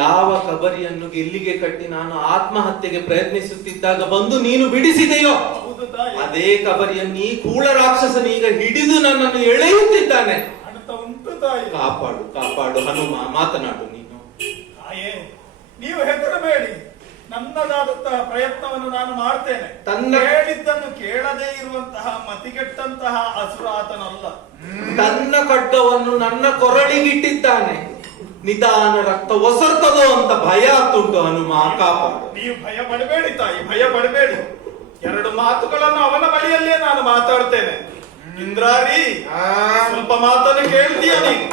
ಯಾವ ಕಬರಿಯನ್ನು ಗೆಲ್ಲಿಗೆ ಕಟ್ಟಿ ನಾನು ಆತ್ಮಹತ್ಯೆಗೆ ಪ್ರಯತ್ನಿಸುತ್ತಿದ್ದಾಗ ಬಂದು ನೀನು ಬಿಡಿಸಿದೆಯೋ ಅದೇ ಕಬರಿಯನ್ನು ಈ ಕೂಳ ರಾಕ್ಷಸನೀಗ ಹಿಡಿದು ನನ್ನನ್ನು ಎಳೆಯುತ್ತಿದ್ದಾನೆ. ಕಾಪಾಡು ಕಾಪಾಡು ಹನುಮ, ಮಾತನಾಡು ನೀನು. ತಾಯೇ, ನೀವು ಹೆದರಬೇಡಿ, ನನ್ನದಾದಂತಹ ಪ್ರಯತ್ನವನ್ನು ನಾನು ಮಾಡ್ತೇನೆ. ತನ್ನ ಹೇಳಿದ್ದನ್ನು ಕೇಳದೇ ಇರುವಂತಹ ಮತಿಗೆಟ್ಟಂತಹ ಅಸುರ ಆತನಲ್ಲ. ತನ್ನ ಖಡ್ಗವನ್ನು ನನ್ನ ಕೊರಳಿಗಿಟ್ಟಿದ್ದಾನೆ. ನಿಧಾನ ರಕ್ತ ಒಸರ್ತದೋ ಅಂತ ಭಯ ಆಗ್ತುಂಟು ಹನುಮ, ಕಾಪಾಡು. ನೀವು ಭಯ ಪಡಬೇಡಿ ತಾಯಿ, ಭಯ ಪಡಬೇಡಿ. ಎರಡು ಮಾತುಗಳನ್ನು ಅವನ ಬಳಿಯಲ್ಲೇ ನಾನು ಮಾತಾಡ್ತೇನೆ. ಇಂದ್ರಾರಿ, ಸ್ವಲ್ಪ ಮಾತನ್ನು ಕೇಳ್ತೀಯ ನೀನು?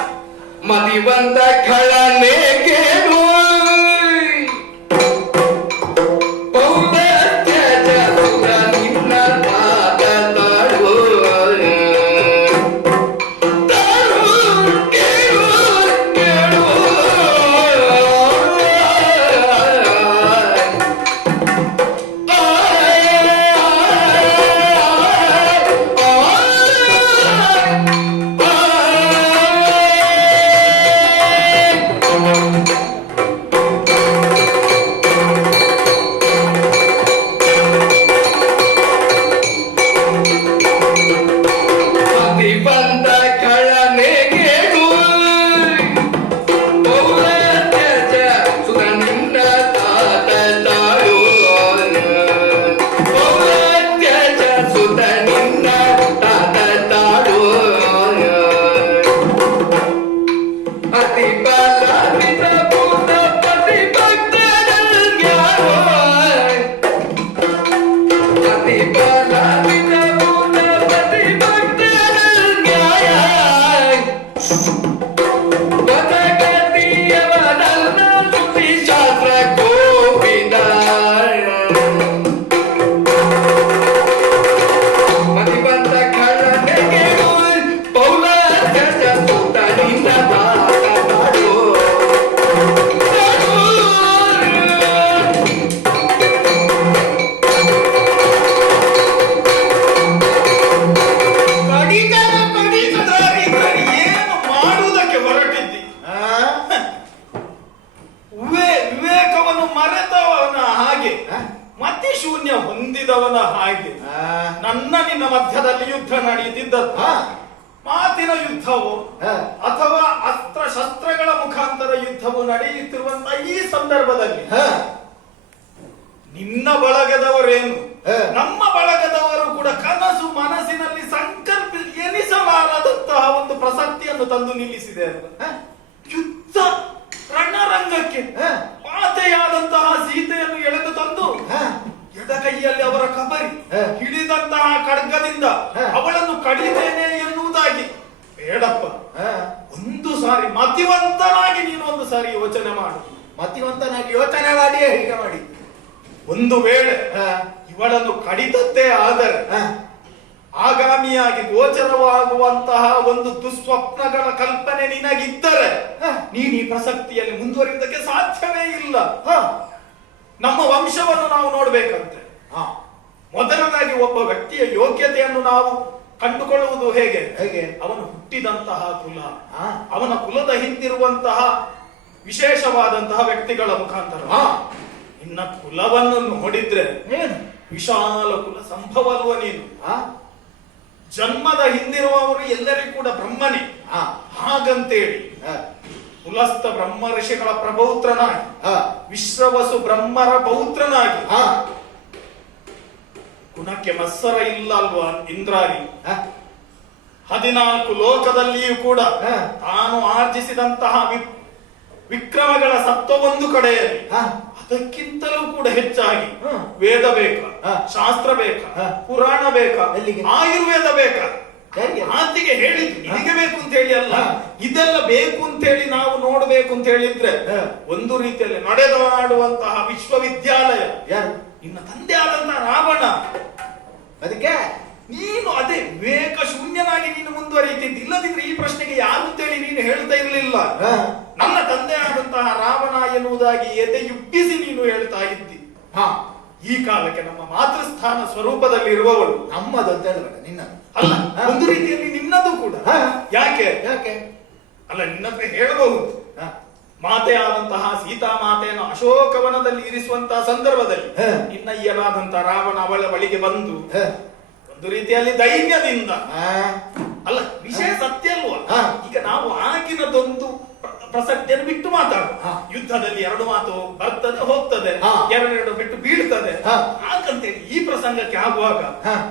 ಮದಿವಂತ ಖಳನೆ ಕೇಳು ಹೊಂದಿದವನ ಹಾಗೆ ನನ್ನ ನಿನ್ನ ಮಧ್ಯದಲ್ಲಿ ಯುದ್ಧ ನಡೆಯುತ್ತಿದ್ದದ್ದು. ಮಾತಿನ ಯುದ್ಧವು ಅಥವಾ ಅಸ್ತ್ರ ಶಸ್ತ್ರಗಳ ಮುಖಾಂತರ ಯುದ್ಧವು ನಡೆಯುತ್ತಿರುವಂತ ಈ ಸಂದರ್ಭದಲ್ಲಿ ನಿನ್ನ ಬಳಗದವರೇನು, ನಮ್ಮ ಬಳಗದವರು ಕೂಡ ಕನಸು ಮನಸ್ಸಿನಲ್ಲಿ ಸಂಕಲ್ಪ ಎನಿಸಲಾರದಂತಹ ಒಂದು ಪ್ರಸಕ್ತಿಯನ್ನು ತಂದು ನಿಲ್ಲಿಸಿದೆ. ಯುದ್ಧ ರಣರಂಗಕ್ಕೆ ಪಾತೆಯಾದಂತಹ ಸೀತೆಯನ್ನು ಎಳೆದು ತಂದು ಎಡಕೈಯಲ್ಲಿ ಅವರ ಕಬರಿ ಹಿಡಿದಂತಹ ಖಡ್ಗದಿಂದ ಅವಳನ್ನು ಕಡಿತೇನೆ ಎನ್ನುವುದಾಗಿ. ಬೇಡಪ್ಪ, ಒಂದು ಸಾರಿ ಮತಿವಂತನಾಗಿ ನೀನು ಒಂದು ಸಾರಿ ಯೋಚನೆ ಮಾಡು. ಮತಿವಂತನಾಗಿ ಯೋಚನೆ ಮಾಡಿಯೇ ಹೀಗೆ ಮಾಡಿ. ಒಂದು ವೇಳೆ ಇವಳನ್ನು ಕಡಿತದ್ದೇ ಆದರೆ ಆಗಾಮಿಯಾಗಿ ಗೋಚರವಾಗುವಂತಹ ಒಂದು ದುಸ್ವಪ್ನಗಳ ಕಲ್ಪನೆ ನಿನಗಿದ್ದರೆ ನೀನು ಈ ಪ್ರಸಕ್ತಿಯಲ್ಲಿ ಮುಂದುವರಿಯುವುದಕ್ಕೆ ಸಾಧ್ಯವೇ ಇಲ್ಲ. ನಮ್ಮ ವಂಶವನ್ನು ನಾವು ನೋಡ್ಬೇಕಂತೆ. ಮೊದಲನಾಗಿ ಒಬ್ಬ ವ್ಯಕ್ತಿಯ ಯೋಗ್ಯತೆಯನ್ನು ನಾವು ಕಂಡುಕೊಳ್ಳುವುದು ಹೇಗೆ? ಅವನು ಹುಟ್ಟಿದಂತಹ ಕುಲ, ಅವನ ಕುಲದ ಹಿಂದಿರುವಂತಹ ವಿಶೇಷವಾದಂತಹ ವ್ಯಕ್ತಿಗಳ ಮುಖಾಂತರ. ನಿನ್ನ ಕುಲವನ್ನು ನೋಡಿದ್ರೆ ವಿಶಾಲ ಕುಲ ಸಂಭವ ಅಲ್ವ ನೀನು. ಜನ್ಮದ ಹಿಂದಿರುವವರು ಎಲ್ಲರಿಗೂ ಕೂಡ ಬ್ರಹ್ಮನೇ. ಹಾಗಂತೇಳಿ ಕುಲಸ್ಥ ಬ್ರಹ್ಮ ಋಷಿಗಳ ಪ್ರಪೌತ್ರನಾಗಿ, ವಿಶ್ರವಸು ಬ್ರಹ್ಮರ ಪೌತ್ರನಾಗಿ ಗುಣಕ್ಕೆ ಮತ್ಸರ ಇಲ್ಲ ಅಲ್ವಾ ಇಂದ್ರಾರಿ? 14 ಲೋಕದಲ್ಲಿಯೂ ಕೂಡ ತಾನು ಆರ್ಜಿಸಿದಂತಹ ವಿಕ್ರಮಗಳ ಸತ್ವವೊಂದು ಕಡೆಯಲ್ಲಿ, ಅದಕ್ಕಿಂತಲೂ ಕೂಡ ಹೆಚ್ಚಾಗಿ ವೇದ ಬೇಕಾ, ಶಾಸ್ತ್ರ ಬೇಕಾ, ಪುರಾಣ ಬೇಕಾ, ಆಯುರ್ವೇದ ಬೇಕಾ? ಮಾತಿಗೆ ಹೇಳಿದ್ದು ನಿನಗೆ ಬೇಕು ಅಂತ ಹೇಳಿ ಅಲ್ಲ, ಇದೆಲ್ಲ ಬೇಕು ಅಂತ ಹೇಳಿ ನಾವು ನೋಡ್ಬೇಕು ಅಂತ ಹೇಳಿದ್ರೆ ಒಂದು ರೀತಿಯಲ್ಲಿ ನಡೆದಾಡುವಂತಹ ವಿಶ್ವವಿದ್ಯಾಲಯ ನಿನ್ನ ತಂದೆ ಆದಂತಹ ರಾವಣ. ಅದಕ್ಕೆ ನೀನು ಅದೇ ವಿವೇಕ ಶೂನ್ಯನಾಗಿ ನೀನು ಮುಂದುವರಿಯುತ್ತಿದ್ದ. ಇಲ್ಲದಿದ್ರೆ ಈ ಪ್ರಶ್ನೆಗೆ ಯಾರು ಅಂತೇಳಿ ನೀನು ಹೇಳ್ತಾ ಇರಲಿಲ್ಲ. ನನ್ನ ತಂದೆ ಆದಂತಹ ರಾವಣ ಎನ್ನುವುದಾಗಿ ಎದೆಯುಬ್ಬಿಸಿ ನೀನು ಹೇಳ್ತಾ ಇದ್ದಿ. ಈ ಕಾಲಕ್ಕೆ ನಮ್ಮ ಮಾತೃಸ್ಥಾನ ಸ್ವರೂಪದಲ್ಲಿ ಇರುವವಳು ನಮ್ಮದಂತ ನಿನ್ನ ಅಲ್ಲ, ಒಂದು ರೀತಿಯಲ್ಲಿ ನಿನ್ನದು ಕೂಡ. ಯಾಕೆ ಯಾಕೆ ಅಲ್ಲ, ನಿನ್ನ ಹತ್ರ ಹೇಳಬಹುದು. ಮಾತೆಯಾದಂತಹ ಸೀತಾ ಮಾತೆಯನ್ನು ಅಶೋಕವನದಲ್ಲಿ ಇರಿಸುವಂತಹ ಸಂದರ್ಭದಲ್ಲಿ ಇನ್ನಯ್ಯನಾದಂತಹ ರಾವಣ ಅವಳ ಬಳಿಗೆ ಬಂದು ಒಂದು ರೀತಿಯಲ್ಲಿ ಧೈರ್ಯದಿಂದ ಅಲ್ಲ ವಿಷಯ ಸತ್ಯ ಅಲ್ವಾ, ಈಗ ನಾವು ಆಗಿನದೊಂದು ಪ್ರಸಕ್ತಿಯನ್ನು ಬಿಟ್ಟು ಮಾತಾಡುವ. ಯುದ್ಧದಲ್ಲಿ ಎರಡು ಮಾತು ಬರ್ತದೆ ಹೋಗ್ತದೆ, ಎರಡೆರಡು ಬಿಟ್ಟು ಬೀಳ್ತದೆ. ಹಾಗಂತೇಳಿ ಈ ಪ್ರಸಂಗಕ್ಕೆ ಆಗುವಾಗ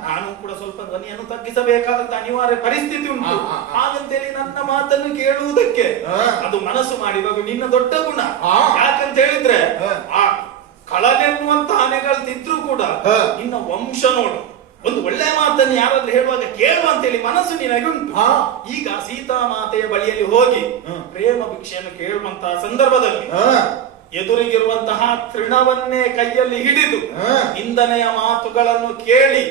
ನಾನು ಕೂಡ ಸ್ವಲ್ಪ ಧ್ವನಿಯನ್ನು ತಗ್ಗಿಸಬೇಕಾದಂತ ಅನಿವಾರ್ಯ ಪರಿಸ್ಥಿತಿ ಉಂಟು. ಹಾಗಂತೇಳಿ ನನ್ನ ಮಾತನ್ನು ಕೇಳುವುದಕ್ಕೆ ಅದು ಮನಸ್ಸು ಮಾಡಿದಾಗ ನಿನ್ನ ದೊಡ್ಡ ಗುಣ. ಯಾಕಂತ ಹೇಳಿದ್ರೆ ಆ ಕಳನೆನ್ನುವಂತ ಆನೆಗಳು ತಿದ್ರು ಕೂಡ ನಿನ್ನ ವಂಶ ನೋಡು, ಒಂದು ಒಳ್ಳೆ ಮಾತನ್ನು ಯಾರಾದ್ರೂ ಹೇಳುವಾಗ ಕೇಳುವ ಅಂತೇಳಿ ಮನಸ್ಸು ನಿನಗೆ ಉಂಟು. ಈಗ ಸೀತಾ ಮಾತೆಯ ಬಳಿಯಲ್ಲಿ ಹೋಗಿ ಪ್ರೇಮ ಭಿಕ್ಷೆಯನ್ನು ಕೇಳುವಂತಹ ಸಂದರ್ಭದಲ್ಲಿ ಎದುರಿಗಿರುವಂತಹ ತೃಣವನ್ನೇ ಕೈಯಲ್ಲಿ ಹಿಡಿದು ನಿಂದನೆಯ ಮಾತುಗಳನ್ನು ಕೇಳಿ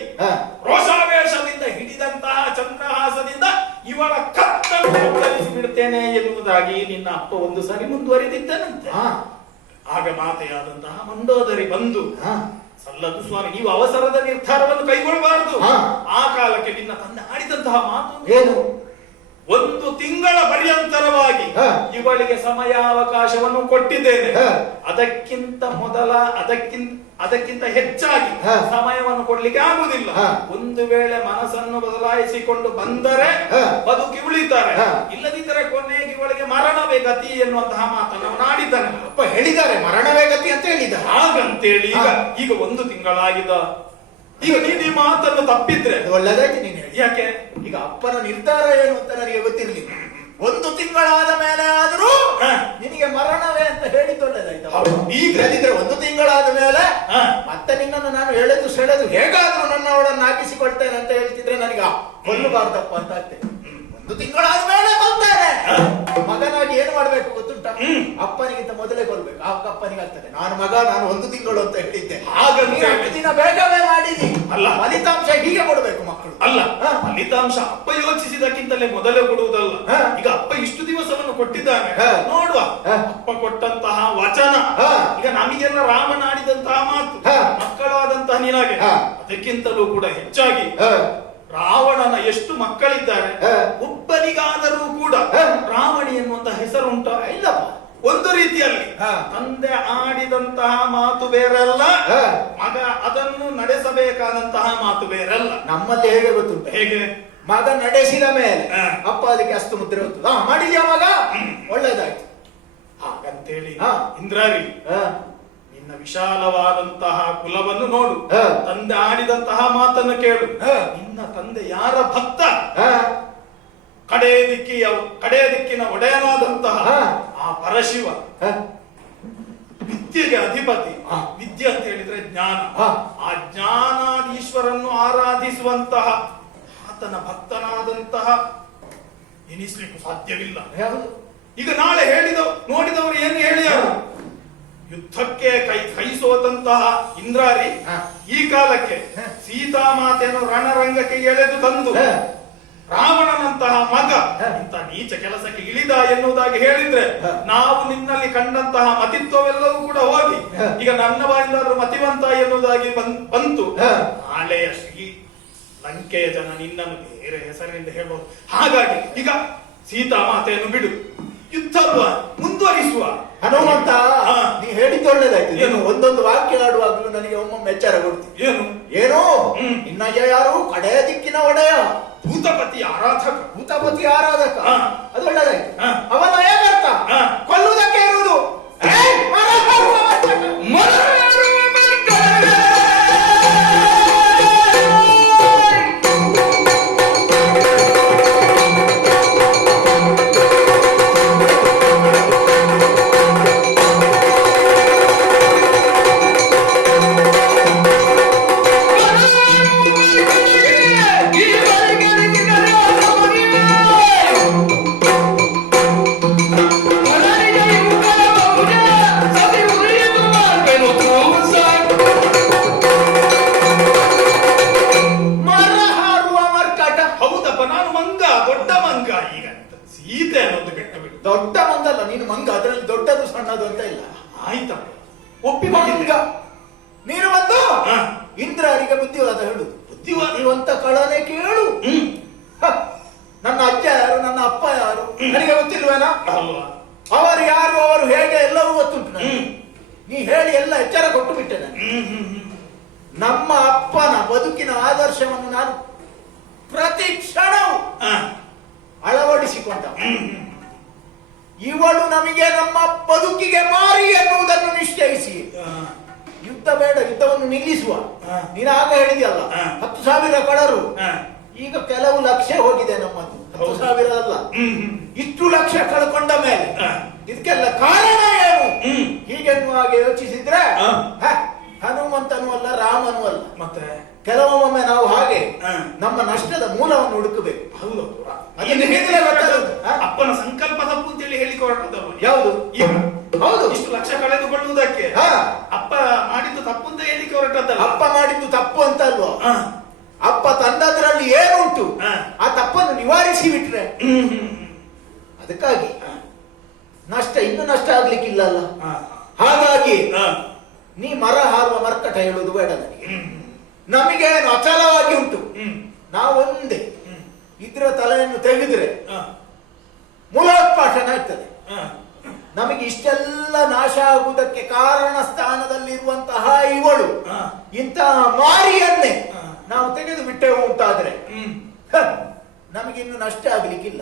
ರೋಷಾವೇಶದಿಂದ ಹಿಡಿದಂತಹ ಚಂದ್ರಹಾಸದಿಂದ ಇವಳ ಕತ್ತನ್ನು ಕತ್ತರಿಸಿ ಬಿಡ್ತೇನೆ ಎನ್ನುವುದಾಗಿ ನಿನ್ನ ಅಪ್ಪ ಒಂದು ಸಾರಿ ಮುಂದುವರಿದಿದ್ದನಂತೆ. ಆಗ ಮಾತೆಯಾದಂತಹ ಮಂಡೋದರಿ ಬಂದು, ಸಲ್ಲದು ಸ್ವಾಮಿ, ನೀವು ಅವಸರದ ನಿರ್ಧಾರವನ್ನು ಕೈಗೊಳ್ಳಬಾರದು. ಆ ಕಾಲಕ್ಕೆ ನಿನ್ನ ತಂದೆ ಆಡಿದಂತಹ ಮಾತು ಏನು? 1 ತಿಂಗಳ ಪರ್ಯಂತರವಾಗಿ ಇವಳಿಗೆ ಸಮಯಾವಕಾಶವನ್ನು ಕೊಟ್ಟಿದ್ದೇನೆ. ಅದಕ್ಕಿಂತ ಹೆಚ್ಚಾಗಿ ಸಮಯವನ್ನು ಕೊಡ್ಲಿಕ್ಕೆ ಆಗುವುದಿಲ್ಲ. ಒಂದು ವೇಳೆ ಮನಸ್ಸನ್ನು ಬದಲಾಯಿಸಿಕೊಂಡು ಬಂದರೆ ಬದುಕಿ ಉಳಿತಾರೆ, ಇಲ್ಲದಿದ್ದರೆ ಕೊನೆಗೆ ಇವಳಿಗೆ ಮರಣವೇ ಗತಿ ಎನ್ನುವಂತಹ ಮಾತನ್ನು ಆಡಿದ್ದಾನೆ. ಅಪ್ಪ ಹೇಳಿದ್ದಾರೆ ಮರಣವೇ ಗತಿ ಅಂತ ಹೇಳಿದ್ದಾರೆ. ಹಾಗಂತೇಳಿ ಈಗ 1 ತಿಂಗಳಾಗಿದ, ಈಗ ನೀನು ಈ ಮಾತನ್ನು ತಪ್ಪಿದ್ರೆ ಒಳ್ಳೆದಾಯ್ತು ನೀನು ಹೇಳಿ. ಯಾಕೆ? ಈಗ ಅಪ್ಪನ ನಿರ್ಧಾರ ಏನು ಅಂತ ನನಗೆ ಗೊತ್ತಿರಲಿಲ್ಲ. 1 ತಿಂಗಳಾದ ಮೇಲೆ ಆದ್ರೂ ನಿನಗೆ ಮರಣವೇ ಅಂತ ಹೇಳಿದ್ದು ಒಳ್ಳೆದಾಯ್ತು. ಈಗ ಹೇಳಿದ್ರೆ 1 ತಿಂಗಳಾದ ಮೇಲೆ ಮತ್ತೆ ನಿನ್ನನ್ನು ನಾನು ಸೆಳೆದು ಹೇಗಾದ್ರೂ ನನ್ನವಳನ್ನು ಹಾಕಿಸಿಕೊಳ್ತೇನೆ ಅಂತ ಹೇಳ್ತಿದ್ರೆ ನನಗೆ ಕೊಲ್ಲಬಾರ್ದಪ್ಪ ಅಂತ ಆಗ್ತದೆ. 1 ತಿಂಗಳಾದ ಮೇಲೆ ಬರ್ತೇನೆ. ಮಗನಾಗಿ ಏನು ಮಾಡ್ಬೇಕು ಗೊತ್ತುಂಟ? ಅಪ್ಪನಿಗಿಂತ ಮೊದಲೇ ಕೊಲ್ಬೇಕು, ಅಪ್ಪನಿಗೆ ಆಗ್ತದೆ. ನಾನು 1 ತಿಂಗಳು ಅಂತ ಹೇಳಿದ್ದೆ, ಆಗ 2 ದಿನ ಬೇಗವೇ ಮಾಡಿದಿ. ಅಲ್ಲ, ಫಲಿತಾಂಶ ಹೀಗೆ ಕೊಡ್ಬೇಕು ಮಕ್ಕಳು. ಅಲ್ಲ, ಫಲಿತಾಂಶ ಅಪ್ಪ ಯೋಚಿಸಿದಕ್ಕಿಂತಲೇ ಮೊದಲೇ ಕೊಡುವುದಲ್ಲ. ಈಗ ಅಪ್ಪ ಇಷ್ಟು ದಿವಸವನ್ನು ಕೊಟ್ಟಿದ್ದಾನೆ, ನೋಡುವ ಅಪ್ಪ ಕೊಟ್ಟಂತಹ ವಚನ. ಈಗ ನಮಗೆಲ್ಲ ರಾಮನ ಆಡಿದಂತಹ ಮಾತು, ಮಕ್ಕಳಾದಂತಹ ನಿನಗೆ ಅದಕ್ಕಿಂತಲೂ ಕೂಡ ಹೆಚ್ಚಾಗಿ ರಾವಣನ ಎಷ್ಟು ಮಕ್ಕಳಿದ್ದಾರೆ, ಒಬ್ಬನಿಗಾದರೂ ಕೂಡ ರಾವಣಿ ಎನ್ನುವಂತ ಹೆಸರುಂಟ? ಇಲ್ಲಪ್ಪ. ಒಂದು ರೀತಿಯಲ್ಲಿ ತಂದೆ ಆಡಿದಂತಹ ಮಾತು ಬೇರೆಲ್ಲ, ಮಗ ಅದನ್ನು ನಡೆಸಬೇಕಾದಂತಹ ಮಾತು ಬೇರೆಲ್ಲ. ನಮ್ಮಲ್ಲಿ ಹೇಗೆ ಗೊತ್ತುಂಟು? ಹೇಗೆ? ಮಗ ನಡೆಸಿದ ಮೇಲೆ ಅಪ್ಪ ಅದಕ್ಕೆ ಅಷ್ಟು ಮುದ್ರೆ ಹೊತ್ತು ಮಾಡಿದ್ಯಾ ಮಗ, ಒಳ್ಳೇದಾಯ್ತು ಹಾಗಂತೇಳಿ ಇಂದ್ರಾರಿ ನಿನ್ನ ವಿಶಾಲವಾದಂತಹ ಕುಲವನ್ನು ನೋಡು, ತಂದೆ ಆಡಿದಂತಹ ಮಾತನ್ನು ಕೇಳು. ನಿನ್ನ ತಂದೆ ಯಾರ ಭಕ್ತ? ಕಡೆ ದಿಕ್ಕಿನ ಒಡೆಯನಾದಂತಹ ಆ ಪರಶಿವ, ವಿದ್ಯೆಗೆ ಅಧಿಪತಿ. ವಿದ್ಯೆ ಅಂತ ಹೇಳಿದ್ರೆ ಜ್ಞಾನ. ಆ ಜ್ಞಾನಾದೀಶ್ವರನ್ನು ಆರಾಧಿಸುವಂತಹ ಆತನ ಭಕ್ತನಾದಂತಹ ಎನಿಸ್ಲಿಕ್ಕೂ ಸಾಧ್ಯವಿಲ್ಲ. ಈಗ ನಾಳೆ ನೋಡಿದವರು ಏನು ಹೇಳಿದರು? ಯುದ್ಧಕ್ಕೆ ಕೈ ಸೋತಂತಹ ಇಂದ್ರಾರಿ ಈ ಕಾಲಕ್ಕೆ ಸೀತಾಮಾತೆಯನ್ನು ರಣರಂಗಕ್ಕೆ ಎಳೆದು ತಂದು ರಾವಣನಂತಹ ಮಗ ಇಂಥ ನೀಚ ಕೆಲಸಕ್ಕೆ ಇಳಿದ ಎನ್ನುವುದಾಗಿ ಹೇಳಿದ್ರೆ ನಾವು ನಿನ್ನಲ್ಲಿ ಕಂಡಂತಹ ಮತಿತ್ವವೆಲ್ಲವೂ ಕೂಡ ಹೋಗಿ ಈಗ ನನ್ನ ಬಾಯಿಂದಾದ್ರೂ ಮತಿವಂತ ಎನ್ನುವುದಾಗಿ ಬಂತು. ನಾಳೆಯ ಶ್ರೀ ಲಂಕೆಯ ಜನ ನಿನ್ನನ್ನು ಬೇರೆ ಹೆಸರಿನಿಂದ ಹೇಳ್ಬೋದು. ಹಾಗಾಗಿ ಈಗ ಸೀತಾಮಾತೆಯನ್ನು ಬಿಡು, ಯುದ್ಧ ಮುಂದುವರಿಸುವ. ಹನುಮಂತ, ನೀ ಹೇಳಿದ್ದು ಒಳ್ಳೇದಾಯ್ತು. ಏನು ಒಂದೊಂದು ವಾಕ್ಯ ಆಡುವಾಗಲೂ ನನಗೆ ಒಮ್ಮೊಮ್ಮೆ ಎಚ್ಚರ ಕೊಡ್ತೀನಿ. ಏನು ಇನ್ನಯ್ಯ ಯಾರು? ಕಡೆ ದಿಕ್ಕಿನ ಒಡೆಯ, ಭೂತಪತಿ ಆರಾಧಕ. ಅದು ಒಳ್ಳೇದಾಯ್ತು. ಅವನ ಹೇಗರ್ಥ ಕೊಲ್ಲುವುದಕ್ಕೆ ಇರುವುದು ದೊಡ್ಡ ಮಂಗಲ್ಲ ನೀನು. ಮಂಗ ಅದರಲ್ಲಿ ದೊಡ್ಡದು ಸಣ್ಣದು ಅಂತ ಇಲ್ಲ. ಆಯ್ತಪ್ಪ, ಒಪ್ಪಿಕೊಂಡಿದ್ದ. ನೀನು ಬಂದು ಇಂದ್ರರಿಗೆ ಬುದ್ಧಿವಾದ ಹೇಳುದು. ಬುದ್ಧಿವಾದಿವಂತ ಕಳನೆ ಕೇಳು. ನನ್ನ ಅಜ್ಜ ಯಾರು, ನನ್ನ ಅಪ್ಪ ಯಾರು ನನಗೆ ಗೊತ್ತಿಲ್ವೇನಾ? ಅವರು ಯಾರು, ಅವರು ಹೇಗೆ, ಎಲ್ಲವೂ ಗೊತ್ತುಂಟು ನನಗೆ. ನೀ ಹೇಳಿ ಎಲ್ಲ ಎಚ್ಚರ ಕೊಟ್ಟು ಬಿಟ್ಟೆ ನಾನು. ನಮ್ಮ ಅಪ್ಪನ ಬದುಕಿನ ಆದರ್ಶವನ್ನು ನಾನು ಪ್ರತಿ ಕ್ಷಣವೂ ಅಳವಡಿಸಿಕೊಂಡ. ಇವಳು ನಮಗೆ ನಮ್ಮ ಬದುಕಿಗೆ ಮಾರಿ ಎನ್ನುವುದನ್ನು ನಿಶ್ಚಯಿಸಿ, ಯುದ್ಧ ಬೇಡ, ಯುದ್ಧವನ್ನು ನಿಲ್ಲಿಸುವ. ನೀನು ಆಗ ಹೇಳಿದೆಯಲ್ಲ 10,000 ಕಡರು, ಈಗ ಕೆಲವು ಲಕ್ಷ ಹೋಗಿದೆ ನಮ್ಮದು. 10,000 ಅಲ್ಲ, ಇಷ್ಟು ಲಕ್ಷ ಕಳ್ಕೊಂಡ ಮೇಲೆ ಇದಕ್ಕೆಲ್ಲ ಕಾರಣ ಏನು ಹೀಗೆನ್ನುವಾಗ ಯೋಚಿಸಿದ್ರೆ ಹನುಮಂತನೂ ಅಲ್ಲ, ರಾಮನೂ ಅಲ್ಲ. ಮತ್ತೆ ಕೆಲವೊಮ್ಮೆ ನಾವು ಹಾಗೆ ನಮ್ಮ ನಷ್ಟದ ಮೂಲವನ್ನು ಹುಡುಕಬೇಕು. ಹೌದು, ಅದನ್ನು ಹೇಳಿದ್ರೆ ಗೊತ್ತಾಗುತ್ತೆ. ಅಪ್ಪನ ಸಂಕಲ್ಪ ತಪ್ಪು ಅಂತೇಳಿ ಹೇಳಿಕೊಡೋದು ಯಾವುದು? ಹೌದು, ಇಷ್ಟು ಲಕ್ಷ ಕಳೆದುಕೊಳ್ಳುವುದಕ್ಕೆ ಅಪ್ಪ ಮಾಡಿದ್ದು ತಪ್ಪು ಅಂತ ಹೇಳಿಕೆ ಹೊರಟದ್ದಲ್ಲ. ಅಪ್ಪ ಮಾಡಿದ್ದು ತಪ್ಪು ಅಂತ ಅಲ್ವಾ? ಅಪ್ಪ ತಂದದ್ರಲ್ಲಿ ಏನುಂಟು ಆ ತಪ್ಪನ್ನು ನಿವಾರಿಸಿ ಬಿಟ್ರೆ ಅದಕ್ಕಾಗಿ ನಷ್ಟ ಇನ್ನು ನಷ್ಟ ಆಗ್ಲಿಕ್ಕಿಲ್ಲ ಅಲ್ಲ. ಹಾಗಾಗಿ ನೀ ಮರ ಹಾರುವ ಮರ್ಕಟ ಹೇಳುವುದು ಬೇಡ ನನಗೆ. ನಮಗೇನು ಅಚಲವಾಗಿ ಉಂಟು, ನಾವೊಂದೇ ಇದ್ರ ತಲೆಯನ್ನು ತೆಗೆದ್ರೆ ಮೂಲೋತ್ಪಾಟನ ಆಗ್ತದೆ. ನಮಗೆ ಇಷ್ಟೆಲ್ಲ ನಾಶ ಆಗುವುದಕ್ಕೆ ಕಾರಣ ಸ್ಥಾನದಲ್ಲಿರುವಂತಹ ಇವಳು ಇಂತಹ ಮಾರಿಯನ್ನೇ ನಾವು ತೆಗೆದು ಬಿಟ್ಟೆವು ಅಂತಾದ್ರೆ ನಮಗಿನ್ನು ನಷ್ಟ ಆಗ್ಲಿಕ್ಕಿಲ್ಲ.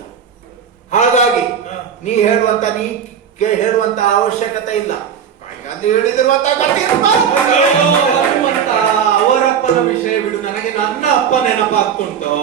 ಹಾಗಾಗಿ ನೀ ಹೇಳುವಂತ ಅವಶ್ಯಕತೆ ಇಲ್ಲ. ಅವರಪ್ಪನ ವಿಷಯ ಬಿಡು, ನನಗೆ ನನ್ನ ಅಪ್ಪ ನೆನಪಾಗ್ತುಂಟು.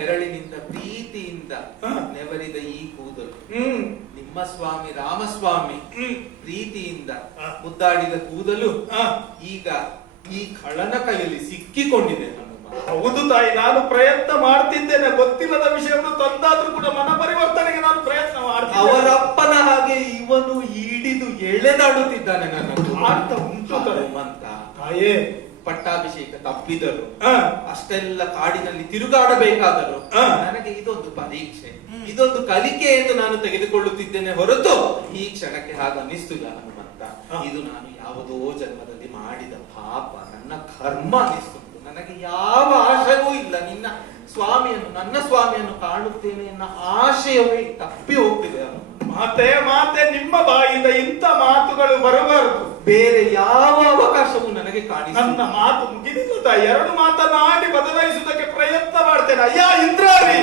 ಬೆರಳಿನಿಂದ ಪ್ರೀತಿಯಿಂದ ನೆವರಿದ ಈ ಕೂದಲು ನಿಮ್ಮ ಸ್ವಾಮಿ ರಾಮಸ್ವಾಮಿ ಪ್ರೀತಿಯಿಂದ ಮುದ್ದಾಡಿದ ಕೂದಲು ಈಗ ಈ ಖಳನ ಕೈಯಲ್ಲಿ ಸಿಕ್ಕಿಕೊಂಡಿದೆ. ಹೌದು ತಾಯಿ, ನಾನು ಪ್ರಯತ್ನ ಮಾಡ್ತಿದ್ದೇನೆ. ಗೊತ್ತಿಲ್ಲದ ವಿಷಯವನ್ನು ತಂದಾದ್ರೂ ಕೂಡ ಮನ ಪರಿವರ್ತನೆಗೆ ನಾನು ಪ್ರಯತ್ನ ಮಾಡ್ತೀನಿ. ಅವರಪ್ಪನ ಹಾಗೆ ಇವನು ಹಿಡಿದು ಎಳೆದಾಡುತ್ತಿದ್ದಾನೆ ನನ್ನನ್ನು. ಅಂತ ಉಂಟು ಹನುಮಂತ ತಾಯೇ. ಪಟ್ಟಾಭಿಷೇಕ ತಪ್ಪಿದರು, ಅಷ್ಟೆಲ್ಲ ಕಾಡಿನಲ್ಲಿ ತಿರುಗಾಡಬೇಕಾದರು. ನನಗೆ ಇದೊಂದು ಪರೀಕ್ಷೆ, ಇದೊಂದು ಕಲಿಕೆ ಎಂದು ನಾನು ತೆಗೆದುಕೊಳ್ಳುತ್ತಿದ್ದೇನೆ ಹೊರತು ಈ ಕ್ಷಣಕ್ಕೆ ಹಾಗನ್ನಿಸ್ತುಲ್ಲ ಹನುಮಂತ. ಇದು ನಾನು ಯಾವುದೋ ಜನ್ಮದಲ್ಲಿ ಮಾಡಿದ ಪಾಪ, ನನ್ನ ಕರ್ಮ ಅನ್ನಿಸ್ತುಂಟು. ನನಗೆ ಯಾವ ಆಶಯವೂ ಇಲ್ಲ. ನಿನ್ನ ಸ್ವಾಮಿಯನ್ನು, ನನ್ನ ಸ್ವಾಮಿಯನ್ನು ಕಾಣುತ್ತೇನೆ ಎನ್ನ ಆಶಯವೇ ತಪ್ಪಿ ಹೋಗ್ತಿದೆ. ಮಾತೆ ನಿಮ್ಮ ಬಾಯಿಂದ ಇಂಥ ಮಾತುಗಳು ಬರಬಾರದು. ಬೇರೆ ಯಾವ ಅವಕಾಶವೂ ನನಗೆ ಕಾಣಿಸ. ನನ್ನ ಮಾತು ಮುಗಿದಿಲ್ಲ ತಾಯಿ. 2 ಮಾತನಾಡಿ ಬದಲಾಯಿಸುವುದಕ್ಕೆ ಪ್ರಯತ್ನ ಮಾಡ್ತೇನೆ. ಅಯ್ಯ ಇಂದ್ರಾರಿ,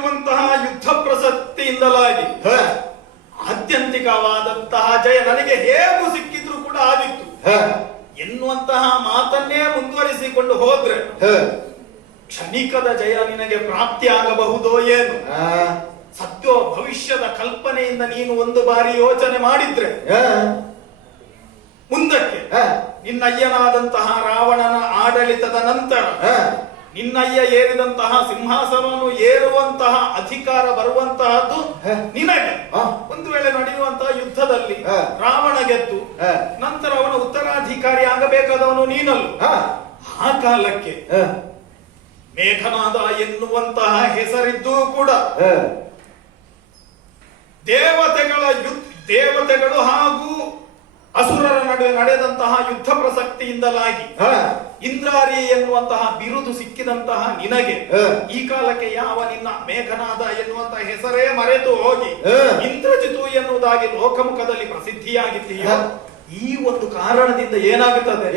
ನಡೆದಿರುವಂತಹ ಯುದ್ಧ ಪ್ರಸಕ್ತಿಯಿಂದಲಾಗಿ ಆತ್ಯಂತಿಕವಾದಂತಹ ಜಯ ನನಗೆ ಹೇಗೂ ಸಿಕ್ಕಿದ್ರು ಕೂಡ ಆದಿತ್ತು ಎನ್ನುವಂತಹ ಮಾತನ್ನೇ ಮುಂದುವರಿಸಿಕೊಂಡು ಹೋದ್ರೆ ಕ್ಷಣಿಕದ ಜಯ ನಿನಗೆ ಪ್ರಾಪ್ತಿಯಾಗಬಹುದೋ ಏನು? ಸದ್ಯೋ ಭವಿಷ್ಯದ ಕಲ್ಪನೆಯಿಂದ ನೀನು ಒಂದು ಬಾರಿ ಯೋಚನೆ ಮಾಡಿದ್ರೆ ಮುಂದಕ್ಕೆ ನಿನ್ನಯ್ಯನಾದಂತಹ ರಾವಣನ ಆಡಳಿತದ ನಂತರ ನಿನ್ನಯ್ಯ ಏರಿದಂತಹ ಸಿಂಹಾಸನವನ್ನು ಏರುವಂತಹ ಅಧಿಕಾರ ಬರುವಂತಹದ್ದು ನಿನಗೆ. ಒಂದು ವೇಳೆ ನಡೆಯುವಂತಹ ಯುದ್ಧದಲ್ಲಿ ರಾವಣ ಗೆದ್ದು ನಂತರ ಅವನ ಉತ್ತರಾಧಿಕಾರಿ ಆಗಬೇಕಾದವನು ನೀನಲ್ಲ. ಆ ಕಾಲಕ್ಕೆ ಮೇಘನಾದ ಎನ್ನುವಂತಹ ಹೆಸರಿದ್ದೂ ಕೂಡ ದೇವತೆಗಳು ಹಾಗೂ ಅಸುರರ ನಡುವೆ ನಡೆದಂತಹ ಯುದ್ಧ ಪ್ರಸಕ್ತಿಯಿಂದಲಾಗಿ ಇಂದ್ರಾರಿ ಎನ್ನುವಂತಹ ಬಿರುದು ಸಿಕ್ಕಿದಂತಹ ನಿನಗೆ ಈ ಕಾಲಕ್ಕೆ ಯಾವ ನಿನ್ನ ಮೇಘನಾದ ಎನ್ನುವಂತಹ ಹೆಸರೇ ಮರೆತು ಹೋಗಿ ಇಂದ್ರಜಿತು ಎನ್ನುವುದಾಗಿ ಲೋಕಮುಖದಲ್ಲಿ ಪ್ರಸಿದ್ಧಿಯಾಗಿದ್ದೀಯ. ಈ ಒಂದು ಕಾರಣದಿಂದ ಏನಾಗುತ್ತದೆ?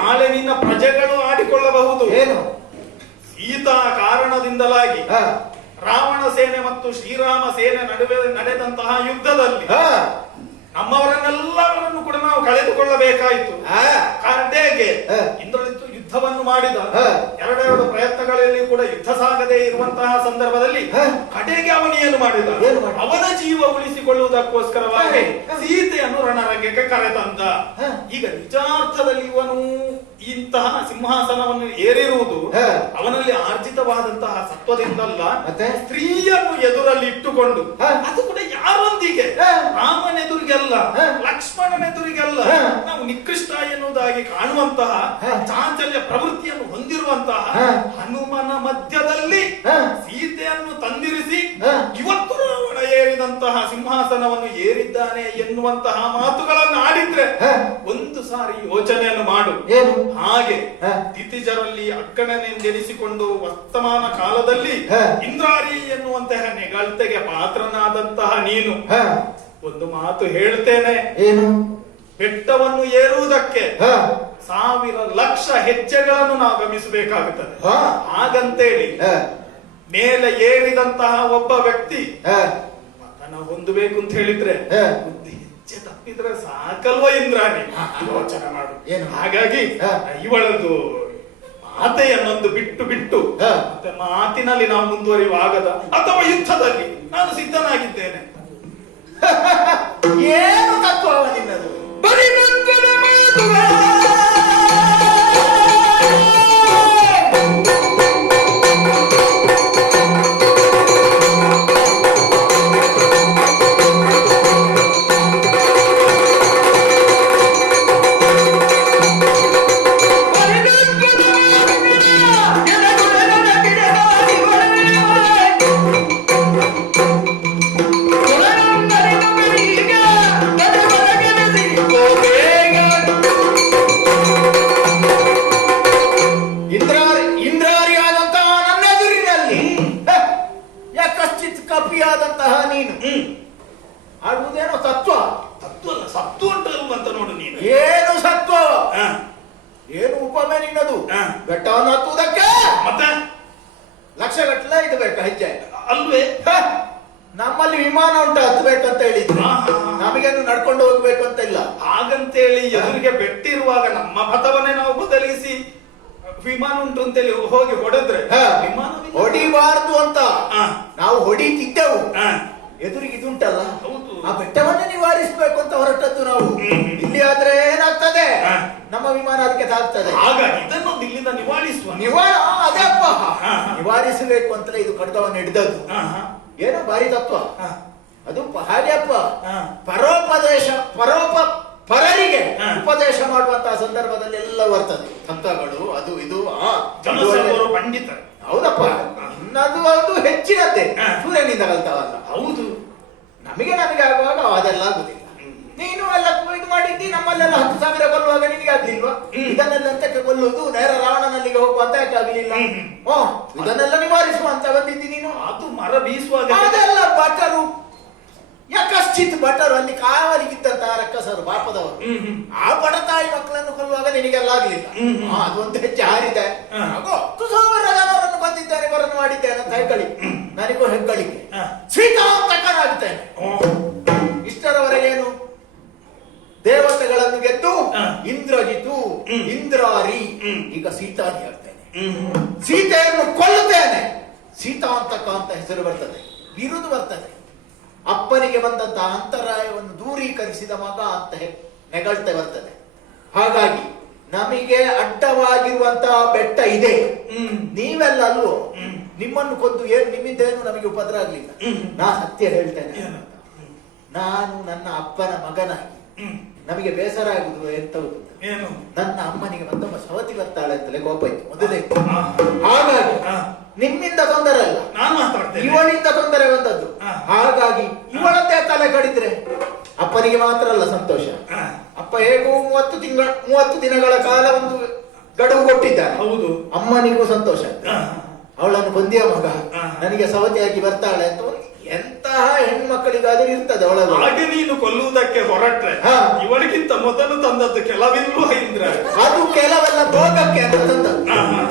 ನಾಳೆ ನಿನ್ನ ಪ್ರಜೆಗಳು ಆಡಿಕೊಳ್ಳಬಹುದು. ಏನು? ಸೀತಾ ಕಾರಣದಿಂದಲಾಗಿ ರಾವಣ ಸೇನೆ ಮತ್ತು ಶ್ರೀರಾಮ ಸೇನೆ ನಡುವೆ ನಡೆದಂತಹ ಯುದ್ಧದಲ್ಲಿ ನಮ್ಮವರನ್ನೆಲ್ಲವರನ್ನು ಕೂಡ ನಾವು ಕಳೆದುಕೊಳ್ಳಬೇಕಾಯಿತು. ಕಾರಣೇಗೆ ಇಂದ್ರಜಿತ್ತು ಯುದ್ಧವನ್ನು ಮಾಡಿದ ಎರಡೆರಡು ಪ್ರಯತ್ನಗಳಲ್ಲಿ ಕೂಡ ಯುದ್ಧ ಸಾಗದೆ ಇರುವಂತಹ ಸಂದರ್ಭದಲ್ಲಿ ಕಡೆಗೆ ಅವನೇನು ಮಾಡಿದ? ಅವನ ಜೀವ ಉಳಿಸಿಕೊಳ್ಳುವುದಕ್ಕೋಸ್ಕರವಾಗಿ ಸೀತೆಯನ್ನು ರಣರಂಗಕ್ಕೆ ಕರೆತಂದ. ಈಗ ನಿಜಾರ್ಥದಲ್ಲಿ ಇವನು ಇಂತಹ ಸಿಂಹಾಸನವನ್ನು ಏರಿರುವುದು ಅವನಲ್ಲಿ ಆರ್ಜಿತವಾದಂತಹ ಸತ್ವದಿಂದಲ್ಲ, ಸ್ತ್ರೀಯನ್ನು ಎದುರಲ್ಲಿ ಇಟ್ಟುಕೊಂಡು, ಅದು ಕೂಡ ಯಾರೊಂದಿಗೆ? ರಾಮನೆದುರಿಗೆಲ್ಲ, ಲಕ್ಷ್ಮಣನೆದುರಿಗೆಲ್ಲ. ನಾವು ನಿಕೃಷ್ಟ ಎನ್ನುವುದಾಗಿ ಕಾಣುವಂತಹ ಚಾಂಚಲ್ಯ ಪ್ರವೃತ್ತಿಯನ್ನು ಹೊಂದಿರುವಂತಹ ಹನುಮನ ಮಧ್ಯದಲ್ಲಿ ಸೀತೆಯನ್ನು ತಂದಿರಿಸಿ ಇವತ್ತು ರಾವಣ ಏರಿದಂತಹ ಸಿಂಹಾಸನವನ್ನು ಏರಿದ್ದಾನೆ ಎನ್ನುವಂತಹ ಮಾತುಗಳನ್ನು ಆಡಿದ್ರೆ ಒಂದು ಸಾರಿ ಯೋಚನೆಯನ್ನು ಮಾಡು. ಹಾಗೆ ದಿತಿಜರಲ್ಲಿ ಅಕ್ಕಣನೆಂದೆನಿಸಿಕೊಂಡು ವರ್ತಮಾನ ಕಾಲದಲ್ಲಿ ಇಂದ್ರಾರಿ ಎನ್ನುವಂತಹ ನೆಗಳತೆಗೆ ಪಾತ್ರನಾದಂತಹ ನೀನು ಒಂದು ಮಾತು ಹೇಳ್ತೇನೆ. ಏನು? ಬೆಟ್ಟವನ್ನು ಏರುವುದಕ್ಕೆ 1000 ಲಕ್ಷ ಹೆಜ್ಜೆಗಳನ್ನು ನಾವು ಗಮಿಸಬೇಕಾಗುತ್ತದೆ. ಹಾಗಂತೇಳಿ ಮೇಲೆ ಏರಿದಂತಹ ಒಬ್ಬ ವ್ಯಕ್ತಿ ಮತನ ಹೊಂದಬೇಕು ಅಂತ ಹೇಳಿದ್ರೆ ಹೆಜ್ಜೆ ತಪ್ಪಿದ್ರೆ ಸಾಕಲ್ವ ಇಂದ್ರಾಣಿ? ಯೋಚನೆ ಮಾಡು. ಹಾಗಾಗಿ ಇವಳದು ಮಾತೆಯನ್ನೊಂದು ಬಿಟ್ಟು ಮತ್ತೆ ಮಾತಿನಲ್ಲಿ ನಾವು ಮುಂದುವರಿಯುವಾಗದ ಅಥವಾ ಯುದ್ಧದಲ್ಲಿ ನಾನು ಸಿದ್ಧನಾಗಿದ್ದೇನೆ. ಏನು ತತ್ವ ನಿನ್ನದು? ಕಪಿಯಾದಂತಹ ನೀನು ಆಡುವುದೇನೋ ತತ್ವ? ತತ್ವಲ್ಲ, ಸತ್ತು ಅಂತ ನೋಡು ನೀನು. ಏನು ಸತ್ವ? ಏನು ಉಪಮೆ ನಿನ್ನದು? ಬೆಟ್ಟವನ್ನು ಹತ್ತುವುದಕ್ಕೆ ಮತ್ತೆ ಲಕ್ಷಗಟ್ಟಲೆ ಇಡಬೇಕು ಹೆಜ್ಜೆ ಅಲ್ವೇ? ನಮ್ಮಲ್ಲಿ ವಿಮಾನ ಉಂಟು, ಹತ್ತಬೇಕಂತ ಹೇಳಿದ್ರು. ನಮಗೇನು ನಡ್ಕೊಂಡು ಹೋಗ್ಬೇಕು ಅಂತ ಇಲ್ಲ. ಹಾಗಂತೇಳಿ ಎದುರಿಗೆ ಬೆಟ್ಟಿರುವಾಗ ನಮ್ಮ ಪಥವನ್ನೇ ನಾವು ಬದಲಿಸಿ ವಿಮಾನ ಉಂಟು ಅಂತೇಳಿ ಹೋಗಿ ಹೊಡೆದ್ರೆ ವಿಮಾನ ಹೊಡಿಬಾರ್ದು ಅಂತ ನಾವು ಹೊಡಿತಿದ್ದೆವು. ಎದುರಿಗೆ ಇದುಂಟಲ್ಲ, ಆ ಬೆಟ್ಟವನ್ನೇ ನಿವಾರಿಸಬೇಕು ಅಂತ ಹೊರಟದ್ದು ನಾವು. ಇಲ್ಲಿ ಆದ್ರೆ ಏನಾಗ್ತದೆ? ನಮ್ಮ ವಿಮಾನ ಅದಕ್ಕೆ ತಾಗ್ತದೆ. ಹಾಗಾಗಿ ಇದನ್ನು ಇಲ್ಲಿಂದ ನಿವಾರಿಸುವ ಅದೇಪ್ಪ, ನಿವಾರಿಸಬೇಕು ಅಂತಲೇ ಇದು ಕಡತವನ್ನು ಹಿಡಿದದ್ದು. ಏನೋ ಭಾರಿ ತತ್ವ ಅದು. ಹಾಗೆಪ್ಪ, ಪರರಿಗೆ ಉಪದೇಶ ಮಾಡುವಂತಹ ಸಂದರ್ಭದಲ್ಲಿ ಎಲ್ಲ ಬರ್ತದೆ ತತ್ವಗಳು, ಅದು ಇದು. ಪಂಡಿತ ಹೌದಪ್ಪ, ಅದು ಹೆಚ್ಚಿನದ್ದೇ ಸೂರ್ಯನಿಂದ ಕಲ್ತವಲ್ಲ. ಹೌದು, ನಮಗೆ ಆಗುವಾಗ ಅದೆಲ್ಲ ಆಗುದಿಲ್ಲ. ನೀನು ಎಲ್ಲ ಇದು ಮಾಡಿದ್ದಿ, ನಮ್ಮಲ್ಲೆಲ್ಲ 10,000 ಕೊಲ್ಲುವಾಗ ನಿನಗೆ ಆಗ್ಲಿಲ್ವಾ? ಇದನ್ನೆಲ್ಲ ಎಂತಕ್ಕೆ ಕೊಲ್ಲುವುದು? ನೇರ ರಾವಣನಲ್ಲಿಗೆ ಹೋಗುವಂತ ಯಾಕೆ ಆಗ್ಲಿಲ್ಲ? ಇದನ್ನೆಲ್ಲ ನಿವಾರಿಸುವಂತ ಬಂದಿದ್ದಿ ನೀನು. ಅದು ಮರ ಬೀಸುವಾಗ ಅದೆಲ್ಲ ಭಟರು, ಯಾಕಶ್ಚಿತ್ ಭಟರು ಅಲ್ಲಿ ಕಾವಲಿಗಿದ್ದಂತಹ ರಕ್ಕಸರು ಬಾಪದವರು. ಆ ಬಡತಾಯಿ ಮಕ್ಕಳನ್ನು ಕೊಲ್ಲುವಾಗ ನಿನಗೆಲ್ಲ ಆಗ್ಲಿಲ್ಲ. ಅದೊಂದು ಹೆಚ್ಚು ಹಾರಿದೆ. 10,000 ಜನರನ್ನು ಬಂದಿದ್ದೇನೆ, ಇವರನ್ನು ಮಾಡಿದ್ದೇನೆ ಅಂತ ಹೇಳ್ಕೊಳ್ಳಿ. ನನಗೂ ಹೆಗ್ಗಳಿಕೆ. ಹ. ಸೀತಾಂತಕನಾಗ್ತೇನೆ. ಇಷ್ಟರವರೆಗೇನು ದೇವತೆಗಳನ್ನು ಗೆದ್ದು ಹ. ಇಂದ್ರಜಿತು, ಇಂದ್ರಾರಿ, ಈಗ ಸೀತಾನಿ ಆಗ್ತೇನೆ. ಹ್ಮ್. ಸೀತೆಯನ್ನು ಕೊಲ್ಲುತ್ತೇನೆ. ಸೀತಾಂತಕ ಅಂತ ಹೆಸರು ಬರ್ತದೆ, ಬಿರುದು ಬರ್ತದೆ. ಅಪ್ಪನಿಗೆ ಬಂದಂತಹ ಅಂತರಾಯವನ್ನು ದೂರೀಕರಿಸಿದ ಮಗ ಅಂತ ನೆಗಳ್ತೆ ಬರ್ತದೆ. ಹಾಗಾಗಿ ನಮಗೆ ಅಡ್ಡವಾಗಿರುವಂತಹ ಬೆಟ್ಟ ಇದೆ, ನೀವೆಲ್ಲ ಅಲ್ವೋ? ನಿಮ್ಮನ್ನು ಕೊಂದು ಏನು ನಿಮ್ಮಿಂದೇನು ನಮಗೆ ಉಪದ್ರ ಆಗ್ಲಿಲ್ಲ. ನಾ ಸತ್ಯ ಹೇಳ್ತೇನೆ, ನಾನು ನನ್ನ ಅಪ್ಪನ ಮಗನಾಗಿ ನಮಗೆ ಬೇಸರ ಆಗುದು ಎಂತ ಗೊತ್ತುಂಟ? ಏನು? ನನ್ನ ಅಮ್ಮನಿಗೆ ಮತ್ತೊಬ್ಬ ಸವತಿ ಬರ್ತಾಳೆ ಅಂತಲೇ ಕೋಪ ಇತ್ತು ಮೊದಲೇ. ಹಾಗಾಗಿ ನಿಮ್ಮಿಂದ ತೊಂದರೆ ಅಲ್ಲ, ನಾನು ಮಾತಾಡ್ತೇನೆ, ಇವಳಿಂದ ತೊಂದರೆ ಬಂದದ್ದು. ಹಾಗಾಗಿ ಇವಳದ್ದೇ ತಲೆ ಕಡಿದ್ರೆ ಅಪ್ಪನಿಗೆ ಮಾತ್ರ ಅಲ್ಲ ಸಂತೋಷ. ಅಪ್ಪ ಹೇಗೂ 30 ದಿನಗಳ ಕಾಲ ಒಂದು ಗಡುವು ಕೊಟ್ಟಿದ್ದಾನೆ. ಹೌದು. ಅಮ್ಮನಿಗೂ ಸಂತೋಷ. ಅವಳನ್ನು ಕೊಂದಿಯ ಮಗ ನನಗೆ ಸವತಿಯಾಗಿ ಬರ್ತಾಳೆ ಅಂತ ಎಂತಹ ಹೆಣ್ಮಕ್ಕಳಿಗಾದ್ರೂ ಇರ್ತದೆ ಒಳಗೆ. ಹಾಗೆ ನೀನು ಕೊಲ್ಲುವುದಕ್ಕೆ ಹೊರಟ್ರೆ ಇವಳಿಗಿಂತ ಮೊದಲು ತಂದದ್ದು ಕೆಲವಿಲ್ವ ಇಂದ್ರ? ಅದು ಕೆಲವೆಲ್ಲ ಭೋಗಕ್ಕೆ ಅಂತ ತಂದದ್ದು,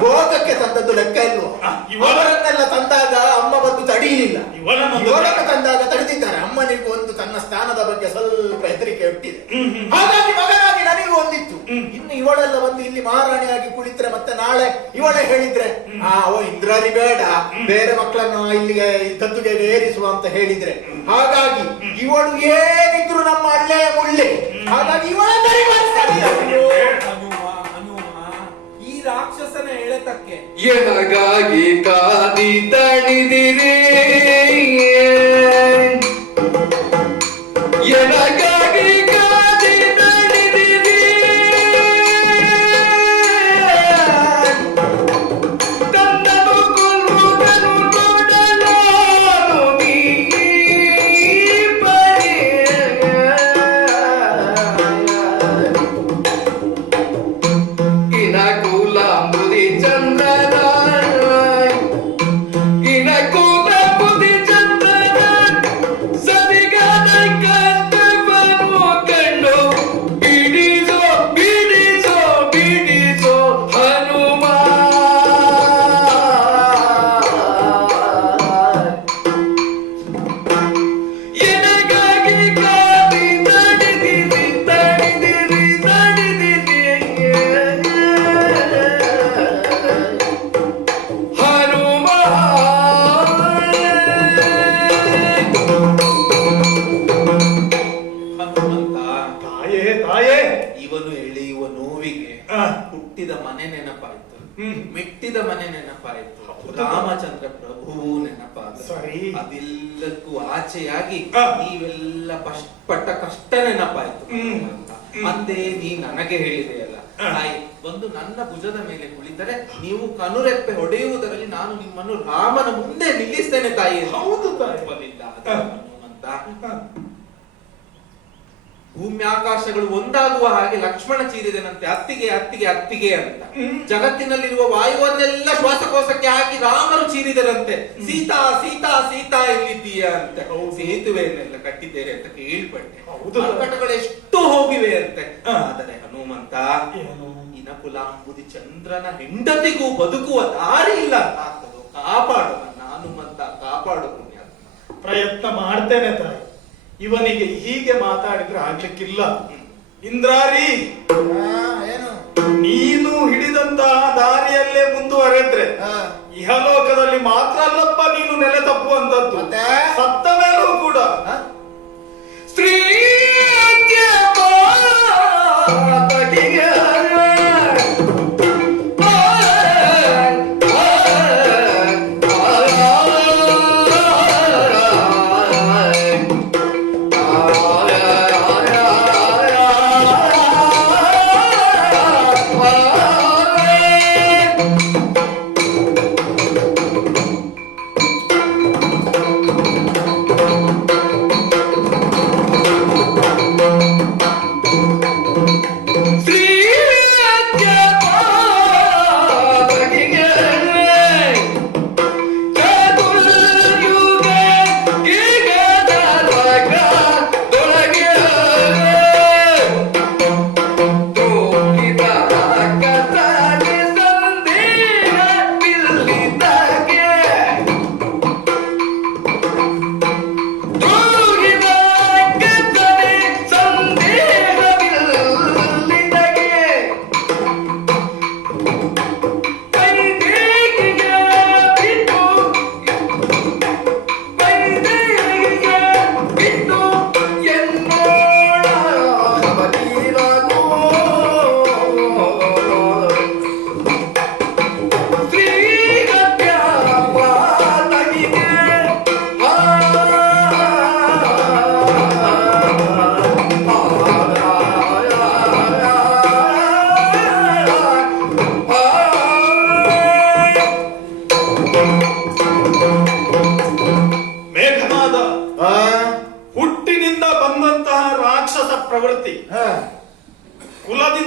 ಭೋಗಕ್ಕೆ ತಂದದ್ದು ಲೆಕ್ಕ ಇಲ್ವೋ? ಇವರನ್ನೆಲ್ಲ ತಂದಾಗ ಅಮ್ಮ ಬಂದು ತಡೀಲಿಲ್ಲ, ಇವರನ್ನು ತಂದಾಗ ತಡೆದಿದ್ದಾರೆ. ಅಮ್ಮನಿಗೂ ಒಂದು ತನ್ನ ಸ್ಥಾನದ ಬಗ್ಗೆ ಸ್ವಲ್ಪ ಹೆದರಿಕೆ ಹುಟ್ಟಿದೆ. ಹಾಗಾಗಿ ಮಗನಾಗಿ ನನಗೂ ಒಂದಿತ್ತು. ಇನ್ನು ಇವಳೆಲ್ಲ ಬಂದು ಇಲ್ಲಿ ಮಹಾರಾಣಿಯಾಗಿ ಕುಳಿತ್ರೆ ಮತ್ತೆ ನಾಳೆ ಇವಳೇ ಹೇಳಿದ್ರೆ ಓ ಇಂದ್ರಾರಿ ಬೇಡ, ಬೇರೆ ಮಕ್ಕಳನ್ನು ಇಲ್ಲಿಗೆ ಗದ್ದುಗೆ ಏರಿಸುವ ಅಂತ ಹೇಳಿದ್ರೆ, ಹಾಗಾಗಿ ಇವಳು ಏನಿದ್ರು ನಮ್ಮ ಹಳ್ಳೆಯ ಮುಳ್ಳೆ. ಹಾಗಾಗಿ ಇವಳ ಈ ರಾಕ್ಷಸನ ಎಳೆತಕ್ಕೆ ಎನಗಾಗಿ ಕಾದಿ ತಣಿದಿರಿ, ಎನಗಾಗಿ ಕಾದಿ ತಣಿದಿರಿ, ತನ್ನನು ಕೊಲ್ಲುವುದನ್ನು ನೋಡಲು ನೀ ಬರೀ. ಇನಕುಲ ಮುದಿ ಚಂದ್ರನ, ಇನಕುಲ ಮುದಿ ಚಂದ್ರನ, ಸರಿಗನ ಕರ್ತವ್ಯವನ್ನು ಕಂಡು ಬಿಡಿಸೋ ಬಿಡಿಸೋ ಬಿಡಿಸೋ ಹನುಮ. ಎನಗಾಗಿ ಕಾದಿ ತಡೆದಿರಿ ತಡೆದಿರಿ ತಡೆದಿರಿ ಹನುಮ. ಹನುಮಂತ, ತಾಯೇ ತಾಯೇ, ಇವನು ಎಳೆಯುವ ನೋವಿಗೆ ಹುಟ್ಟಿದ ಮನೆ ನೆನಪಾಯ್ತು, ಮೆಟ್ಟಿದ ಮನೆ ನೆನಪಾಯ್ತು, ರಾಮಚಂದ್ರ ಪ್ರಭುವು ನೆನಪಾದ. ಸರಿ. ಅದೆಲ್ಲಕ್ಕೂ ಆಚೆಯಾಗಿ ನೀವೆಲ್ಲ ಪಟ್ಟ ಕಷ್ಟ ನೆನಪಾಯ್ತು. ಅಂದೇ ನೀ ನನಗೆ ಹೇಳಿದೆಯಲ್ಲ, ತಾಯಿ ಬಂದು ನನ್ನ ಭುಜದ ಮೇಲೆ ಕುಳಿತರೆ ನೀವು ಕನುರೆಪ್ಪೆ ಹೊಡೆಯುವುದರಲ್ಲಿ ನಾನು ನಿಮ್ಮನ್ನು ರಾಮನ ಮುಂದೆ ನಿಲ್ಲಿಸ್ತೇನೆ ತಾಯಿ. ಹೌದು ತಾಯಿ. ಒಪ್ಪಲಿಲ್ಲ ಹನುಮಂತ. ಭೂಮಿ ಆಕಾಶಗಳು ಒಂದಾಗುವ ಹಾಗೆ ಲಕ್ಷ್ಮಣ ಚೀರಿದನಂತೆ, ಅತ್ತಿಗೆ ಅತ್ತಿಗೆ ಅತ್ತಿಗೆ ಅಂತ. ಜಗತ್ತಿನಲ್ಲಿರುವ ವಾಯುವನ್ನೆಲ್ಲ ಶ್ವಾಸಕೋಶಕ್ಕೆ ಹಾಕಿ ರಾಮರು ಚೀರಿದರಂತೆ, ಸೀತಾ ಸೀತಾ ಸೀತಾ ಎಲ್ಲಿದ್ದೀಯ ಅಂತ. ಸೇತುವೆಯನ್ನೆಲ್ಲ ಕಟ್ಟಿದ್ದೇನೆ ಅಂತ ಕೇಳ್ಪಟ್ಟೆ, ಸಂಕಟಗಳು ಎಷ್ಟು ಹೋಗಿವೆ ಅಂತೆ. ಆದರೆ ಹನುಮಂತ, ಇನಕುಲಾಂಬುದಿ ಚಂದ್ರನ ಹೆಂಡತಿಗೂ ಬದುಕುವ ದಾರಿ ಇಲ್ಲ ಅಂತ ಕಾಪಾಡು ನನ್ನ ಹನುಮಂತ, ಕಾಪಾಡು ಪುಣ್ಯಾತ್ಮ. ಪ್ರಯತ್ನ ಮಾಡ್ತೇನೆ ತಾಯಿ. ಇವನಿಗೆ ಹೀಗೆ ಮಾತಾಡಿದ್ರೆ ಆಗ್ಲಿಕ್ಕಿಲ್ಲ. ಇಂದ್ರಾರಿ, ಏನು ನೀನು ಹಿಡಿದಂತಹ ದಾರಿಯಲ್ಲೇ ಮುಂದುವರೆದ್ರೆ ಇಹಲೋಕದಲ್ಲಿ ಮಾತ್ರ ಅಲ್ಲಪ್ಪ ನೀನು ನೆಲೆ ತಪ್ಪುವಂತದ್ದು, ಮತ್ತೆ? ಸತ್ತ ಮೇಲೂ ಕೂಡ. ಸ್ತ್ರೀ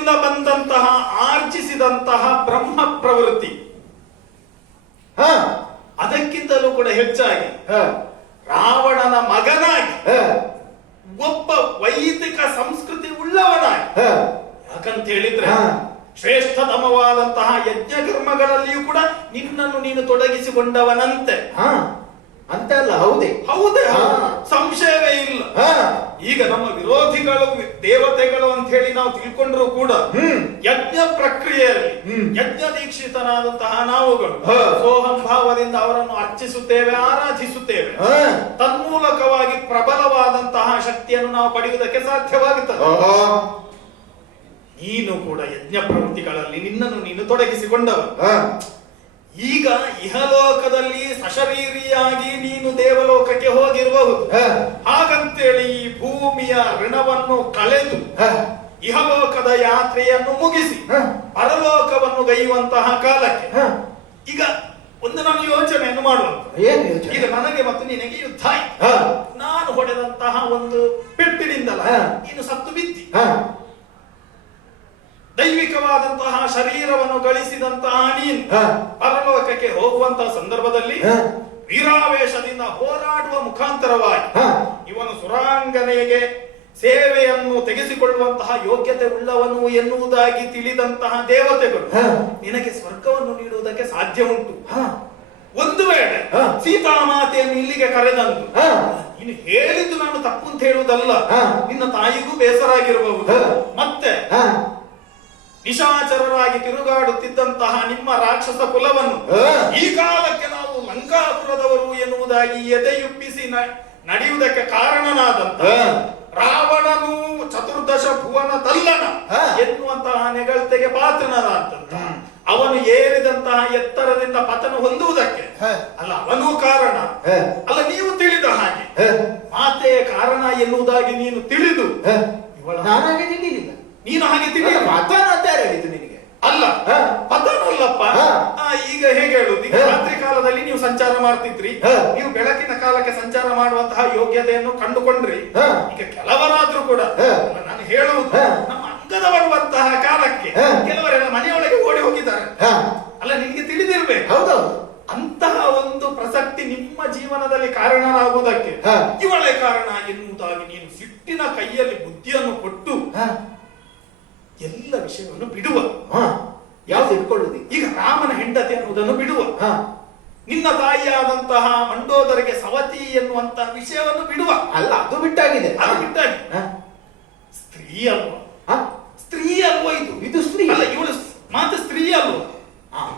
ಪೂರ್ವದಿಂದ ಬಂದಂತಹ ಆರ್ಜಿಸಿದಂತಹ ಬ್ರಹ್ಮ ಪ್ರವೃತ್ತಿ ಹ ಅದಕ್ಕಿಂತಲೂ ಕೂಡ ಹೆಚ್ಚಾಗಿ ಹ ರಾವಣನ ಮಗನಾಗಿ ಹ ಒಬ್ಬ ವೈದಿಕ ಸಂಸ್ಕೃತಿ ಉಳ್ಳವನಾಗಿ, ಹ ಯಾಕಂತ ಹೇಳಿದ್ರೆ ಹಾ. ಶ್ರೇಷ್ಠತಮವಾದಂತಹ ಯಜ್ಞ ಕರ್ಮಗಳಲ್ಲಿಯೂ ಕೂಡ ನಿನ್ನನ್ನು ನೀನು ತೊಡಗಿಸಿಕೊಂಡವನಂತೆ. ಹ ಅಂತ ಅಲ್ಲ, ಹೌದೇ? ಹೌದೇ? ಹಾ. ಸಂಶಯವೇ ಇಲ್ಲ. ಹ ಈಗ ನಮ್ಮ ವಿರೋಧಿಗಳು ದೇವತೆಗಳು ಅಂತ ಹೇಳಿ ನಾವು ತಿಳ್ಕೊಂಡ್ರು ಕೂಡ ಯಜ್ಞ ಪ್ರಕ್ರಿಯೆಯಲ್ಲಿ ಯಜ್ಞ ದೀಕ್ಷಿತನಾದಂತಹ ನಾವುಗಳು ಹ. ಸೋಹಂ ಭಾವದಿಂದ ಅವರನ್ನು ಅರ್ಚಿಸುತ್ತೇವೆ, ಆರಾಧಿಸುತ್ತೇವೆ. ಹ ತನ್ಮೂಲಕವಾಗಿ ಪ್ರಬಲವಾದಂತಹ ಶಕ್ತಿಯನ್ನು ನಾವು ಪಡೆಯುವುದಕ್ಕೆ ಸಾಧ್ಯವಾಗುತ್ತದೆ. ಓಹೋ. ನೀನು ಕೂಡ ಯಜ್ಞ ಪ್ರವೃತ್ತಿಗಳಲ್ಲಿ ನಿನ್ನನ್ನು ನೀನು ತೊಡಗಿಸಿಕೊಂಡವ. ಹ ಈಗ ಇಹಲೋಕದಲ್ಲಿ ಸಶರೀರಿಯಾಗಿ ನೀನು ದೇವಲೋಕಕ್ಕೆ ಹೋಗಿರಬಹುದು. ಹ ಹಾಗಂತೇಳಿ ಈ ಭೂಮಿಯ ಋಣವನ್ನು ಕಳೆದು ಹ ಇಹಲೋಕದ ಯಾತ್ರೆಯನ್ನು ಮುಗಿಸಿ ಹ. ಪರಲೋಕವನ್ನು ಗೈಯುವಂತಹ ಕಾಲಕ್ಕೆ ಹ ಈಗ ಒಂದು ನಾನು ಯೋಚನೆಯನ್ನು ಮಾಡುವಂತ. ಏನ್ ಯೋಚನೆ? ಈಗ ನನಗೆ ಮತ್ತು ನಿನಗೆ ಯುದ್ಧ ಆಯ್ತು. ಹ ನಾನು ಹೊಡೆದಂತಹ ಒಂದು ಪೆಟ್ಟಿನಿಂದಲ ಹ. ನೀನು ಸತ್ತು ಬಿದ್ದಿ. ಹ ದೈವಿಕವಾದಂತಹ ಶರೀರವನ್ನು ಗಳಿಸಿದಂತಹ ನೀನು ಹ ಪರಲೋಕಕ್ಕೆ ಹೋಗುವಂತಹ ಸಂದರ್ಭದಲ್ಲಿ ಹ ವೀರಾವೇಶದಿಂದ ಹೋರಾಡುವ ಮುಖಾಂತರವಾಗಿ ಹ ಇವನು ಸುರಾಂಗನೆಗೆ ಸೇವೆಯನ್ನು ತೆಗೆಸಿಕೊಳ್ಳುವಂತಹ ಯೋಗ್ಯತೆ ಉಳ್ಳವನು ಎನ್ನುವುದಾಗಿ ತಿಳಿದಂತಹ ದೇವತೆಗಳು ಹ ನಿನಗೆ ಸ್ವರ್ಗವನ್ನು ನೀಡುವುದಕ್ಕೆ ಸಾಧ್ಯ ಉಂಟು. ಹ ಒಂದು ವೇಳೆ ಹ. ಸೀತಾಮಾತೆಯನ್ನು ಇಲ್ಲಿಗೆ ಕರೆದಂತು ಹ ನೀನು ಹೇಳಿದ್ದು ನಾನು ತಪ್ಪು ಅಂತ ಹೇಳುವುದಲ್ಲ, ಹ. ನಿನ್ನ ತಾಯಿಗೂ ಬೇಸರ ಆಗಿರಬಹುದು. ಹ. ಮತ್ತೆ ಹ ನಿಶಾಚರರಾಗಿ ತಿರುಗಾಡುತ್ತಿದ್ದಂತಹ ನಿಮ್ಮ ರಾಕ್ಷಸ ಕುಲವನ್ನು ಹ. ಈ ಕಾಲಕ್ಕೆ ನಾವು ಲಂಕಾಪುರದವರು ಎನ್ನುವುದಾಗಿ ಎದೆಯುಬ್ಬಿಸಿ ನಡೆಯುವುದಕ್ಕೆ ಕಾರಣನಾದಂತ ಹ. ರಾವಣನು ಚತುರ್ದಶ ಭುವನ ತಲ್ಲಣ ಹ. ಎನ್ನುವಂತಹ ನೆಗಳತೆಗೆ ಪಾತ್ರನಾದಂತ ಅವನು ಏರಿದಂತಹ ಎತ್ತರದಿಂದ ಪತನ ಹೊಂದುವುದಕ್ಕೆ ಹ. ಅಲ್ಲ ಅವನೂ ಕಾರಣ ಹ. ಅಲ್ಲ, ನೀವು ತಿಳಿದ ಹಾಗೆ ಹ. ಮಾತೆಯ ಕಾರಣ ಎನ್ನುವುದಾಗಿ ನೀನು ತಿಳಿದು ಹ. ಇವಳ ನಾನಾಗೆ ತಿಳಿಲಿಲ್ಲ. ನೀನು ಹಾಗೆ ತಿಳಿದ ಮಾತಾಡ ಅಂತ ಯಾರು ಹೇಳಿದ್ದು ನಿನಗೆ? ಅಲ್ಲ ಹ. ಪತನಲ್ಲಪ್ಪ. ಹ. ಈಗ ಹೇಗೆ ಹೇಳುದು, ಈಗ ಹ. ರಾತ್ರಿ ಕಾಲದಲ್ಲಿ ನೀವು ಸಂಚಾರ ಮಾಡ್ತಿದ್ರಿ, ಹ. ನೀವು ಬೆಳಕಿನ ಕಾಲಕ್ಕೆ ಸಂಚಾರ ಮಾಡುವಂತಹ ಯೋಗ್ಯತೆಯನ್ನು ಕಂಡುಕೊಂಡ್ರಿ. ಹ. ಈಗ ಕೆಲವರಾದ್ರೂ ಕೂಡ ಹ. ಅಲ್ಲ, ನಾನು ಹೇಳುವುದು ಹ. ನಮ್ಮ ಅಂಗದ ಬರುವಂತಹ ಕಾಲಕ್ಕೆ ಹ. ಕೆಲವರೆಲ್ಲ ಮನೆಯೊಳಗೆ ಓಡಿ ಹೋಗಿದ್ದಾರೆ. ಹ ಅಲ್ಲ, ನಿನಗೆ ತಿಳಿದಿರ್ಬೇಕು. ಹೌದೌದು. ಅಂತಹ ಒಂದು ಪ್ರಸಕ್ತಿ ನಿಮ್ಮ ಜೀವನದಲ್ಲಿ ಕಾರಣನಾಗುವುದಕ್ಕೆ ಹ. ಇವಳೇ ಕಾರಣ ಎನ್ನುವುದಾಗಿ ನೀನು ಸಿಟ್ಟಿನ ಕೈಯಲ್ಲಿ ಬುದ್ಧಿಯನ್ನು ಕೊಟ್ಟು ಹ ಎಲ್ಲ ವಿಷಯವನ್ನು ಬಿಡುವ. ಹ ಯಾವ್ದು ಇಟ್ಕೊಳ್ಳುದು? ಈಗ ರಾಮನ ಹೆಂಡತಿ ಅನ್ನುವುದನ್ನು ಬಿಡುವ. ಹ ನಿನ್ನ ತಾಯಿಯಾದಂತಹ ಮಂಡೋದರಿಗೆ ಸವತಿ ಎನ್ನುವಂತಹ ವಿಷಯವನ್ನು ಬಿಡುವ. ಅಲ್ಲ, ಅದು ಬಿಟ್ಟಾಗಿದೆ. ಅದು ಬಿಟ್ಟಾಗಿ ಹ ಸ್ತ್ರೀ ಅಲ್ವಾ? ಹ ಸ್ತ್ರೀ ಅಲ್ವಾ ಇದು? ಇದು ಸ್ತ್ರೀ ಅಲ್ಲ, ಇವಳು ಮಾತ್ರ ಸ್ತ್ರೀ ಅಲ್ವಾ? ಹ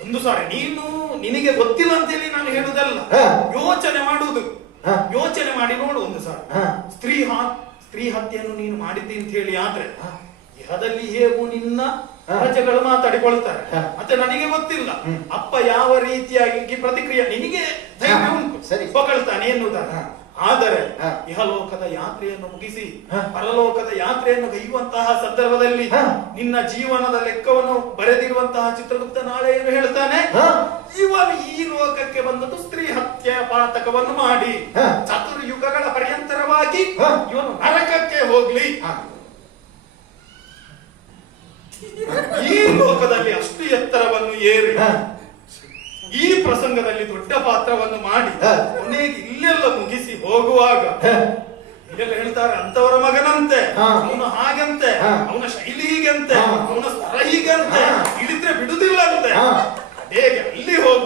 ಒಂದು ಸಾರಿ ನೀನು ನಿನಗೆ ಗೊತ್ತಿಲ್ಲ ಅಂತೇಳಿ ನಾನು ಹೇಳುವುದಲ್ಲ, ಹ. ಯೋಚನೆ ಮಾಡುವುದು. ಹ. ಯೋಚನೆ ಮಾಡಿ ನೋಡು ಒಂದು ಸಾರಿ. ಹ. ಸ್ತ್ರೀ ಹತ್ಯೆಯನ್ನು ನೀನು ಮಾಡಿದ್ದಿ ಅಂತ ಹೇಳಿ ಆದ್ರೆ ಹ. ಇಹದಲ್ಲಿ ಹೇಗೂ ನಿನ್ನ ಹ. ಪ್ರಜೆಗಳು ಮಾತಾಡಿಕೊಳ್ತಾರೆ. ಹ. ಮತ್ತೆ ನನಗೆ ಗೊತ್ತಿಲ್ಲ ಹ್ಮ್. ಅಪ್ಪ ಯಾವ ರೀತಿಯಾಗಿ ಪ್ರತಿಕ್ರಿಯೆ, ನಿನಗೆ ಧೈರ್ಯ ಹ. ಉಂಟು, ಸರಿ. ಹೊಗಳ್ತಾನೆ ಎನ್ನುವುದಲ್ಲ. ಹ. ಆದರೆ ಹ. ಇಹಲೋಕದ ಯಾತ್ರೆಯನ್ನು ಮುಗಿಸಿ ಹ. ಪರಲೋಕದ ಯಾತ್ರೆಯನ್ನು ಗೈಯುವಂತಹ ಸಂದರ್ಭದಲ್ಲಿ ಹ. ನಿನ್ನ ಜೀವನದ ಲೆಕ್ಕವನ್ನು ಬರೆದಿರುವಂತಹ ಚಿತ್ರಗುಪ್ತ ನಾಳೆ ಏನು ಹೇಳ್ತಾನೆ? ಹ. ಇವನು ಈ ಲೋಕಕ್ಕೆ ಬಂದದ್ದು ಸ್ತ್ರೀ ಹತ್ಯೆ ಪಾತಕವನ್ನು ಮಾಡಿ ಹ. ಚತುರ್ಯುಗಗಳ ಪರ್ಯಂತರವಾಗಿ ಹ. ಇವನು ನರಕಕ್ಕೆ ಹೋಗ್ಲಿ. ಹ. ಈ ಲೋಕದಲ್ಲಿ ಅಷ್ಟು ಎತ್ತರವನ್ನು ಏರಿ ಹ. ಈ ಪ್ರಸಂಗದಲ್ಲಿ ದೊಡ್ಡ ಪಾತ್ರವನ್ನು ಮಾಡಿ ಹ. ಕೊನೆಗೆ ಇಲ್ಲೆಲ್ಲ ಮುಗಿಸಿ ಹೋಗುವಾಗ ಹ. ಇಲ್ಲೆಲ್ಲ ಹೇಳ್ತಾರೆ ಅಂತವರ ಮಗನಂತೆ, ಹ. ಅವನು ಹಾಗಂತೆ, ಹ. ಅವನ ಶೈಲಿ ಹೀಗಂತೆ, ಹ. ಅವನ ಸ್ಥಳ ಹೀಗಂತೆ, ಹ. ಇಳಿದ್ರೆ ಬಿಡುದಿಲ್ಲ ಅಂತೆ. ಹ. ಹೇಗೆ ಅಲ್ಲಿ ಹೋಗುವ